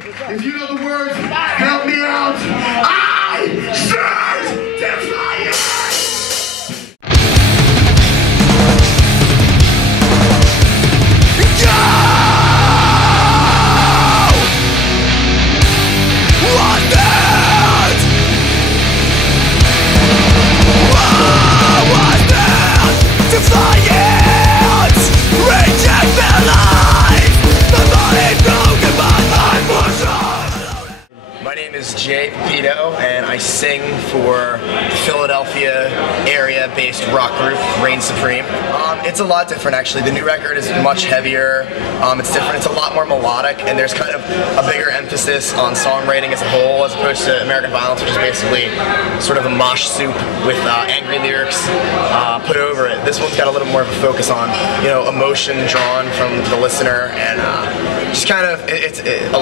If you know the words, help me out. I should defy it. My name is Pepito, and I sing for the Philadelphia area-based rock group Reign Supreme. It's a lot different, actually. The new record is much heavier. It's different. It's a lot more melodic, and there's kind of a bigger emphasis on songwriting as a whole, as opposed to American Violence, which is basically sort of a mosh soup with angry lyrics put over it. This one's got a little more of a focus on, emotion drawn from the listener, and just kind of,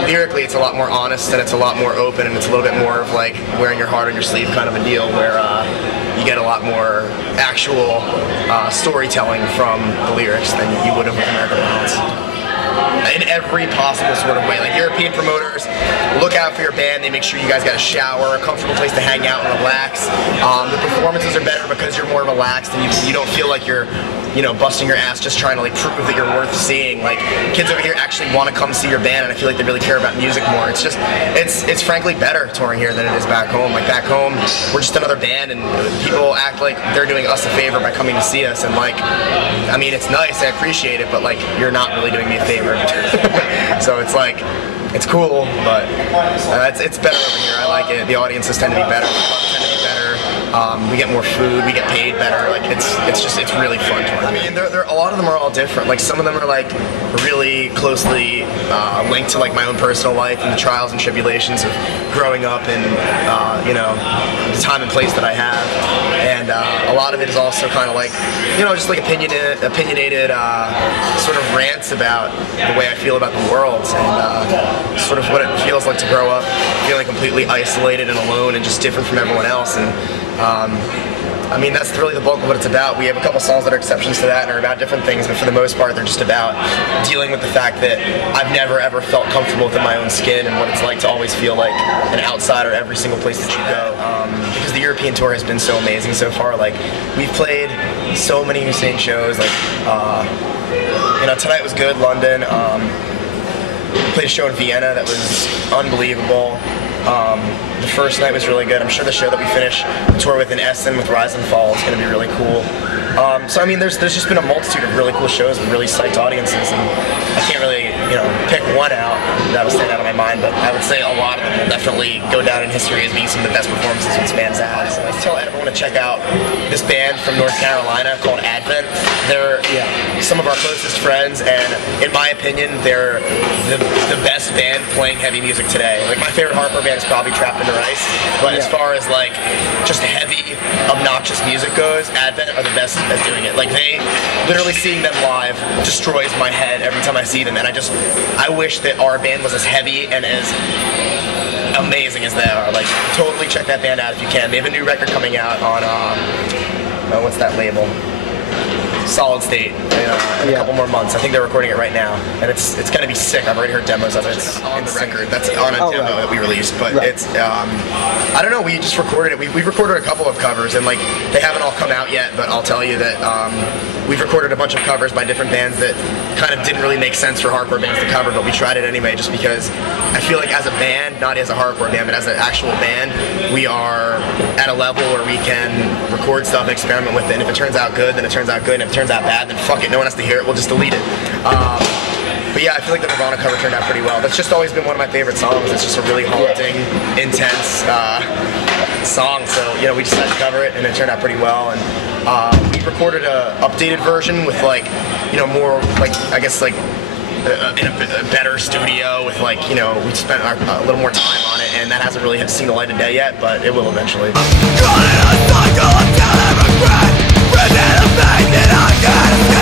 lyrically, it's a lot more honest, and it's a lot more open, and it's a little bit more of like wearing your heart on your sleeve kind of a deal, where you get a lot more actual storytelling from the lyrics than you would have with American Violence. In every possible sort of way. Like, European promoters look out for your band. They make sure you guys got a shower, a comfortable place to hang out and relax. The performances are better because you're more relaxed, and you don't feel like you're busting your ass just trying to prove that you're worth seeing. Like, kids over here actually want to come see your band, and I feel like they really care about music more. It's just, it's frankly better touring here than it is back home. Like, back home, we're just another band, and people act like they're doing us a favor by coming to see us, and I mean, it's nice, I appreciate it, but you're not really doing me a favor. So it's it's cool, but it's better over here. I like it. The audiences tend to be better. The clubs tend to be better. We get more food. We get paid better. It's really fun touring. I mean, a lot of them are all different. Like, some of them are really closely linked to my own personal life and the trials and tribulations of growing up in the time and place that I have. And a lot of it is also kind of just opinionated sort of rants about the way I feel about the world, and sort of what it feels like to grow up feeling completely isolated and alone and just different from everyone else. And I mean, that's really the bulk of what it's about. We have a couple songs that are exceptions to that and are about different things, but for the most part, they're just about dealing with the fact that I've never ever felt comfortable within my own skin, and what it's like to always feel like an outsider every single place that you go. Because the European tour has been so amazing so far. We've played so many insane shows. Tonight was good, London. We played a show in Vienna that was unbelievable. The first night was really good. I'm sure the show that we finish the tour with in Essen with Rise and Fall is going to be really cool. So I mean, there's just been a multitude of really cool shows with really psyched audiences, and I can't really pick one out that would stand out in my mind, but I would say a lot of them will definitely go down in history as being some of the best performances this band's had. So I tell everyone to check out this band from North Carolina called Advent. They're some of our closest friends, and in my opinion, they're the best band playing heavy music today. My favorite hardcore band is probably Trapped Under Ice, but as far as just heavy, obnoxious music goes, Advent are the best at doing it. They literally, seeing them live destroys my head every time I see them, and I wish that our band was as heavy and as amazing as they are. Totally check that band out if you can. They have a new record coming out on what's that label? Solid State in a couple more months. I think they're recording it right now, and it's going to be sick. I've already heard demos of it. It's on the record. That's on a demo that we released, but it's I don't know. We just recorded it. We recorded a couple of covers, and they haven't all come out yet. But I'll tell you that we've recorded a bunch of covers by different bands that kind of didn't really make sense for hardcore bands to cover, but we tried it anyway, just because I feel like as a band, not as a hardcore band, but as an actual band, we are at a level where we can record stuff and experiment with it. And if it turns out good, then it turns out good. And if it turns out bad, then fuck it. No one has to hear it. We'll just delete it. But yeah, I feel like the Nirvana cover turned out pretty well. That's just always been one of my favorite songs. It's just a really haunting, intense song. So we decided to cover it, and it turned out pretty well. And we recorded a updated version with more I guess in a better studio with we spent a little more time on it, and that hasn't really seen the light of day yet, but it will eventually. I'm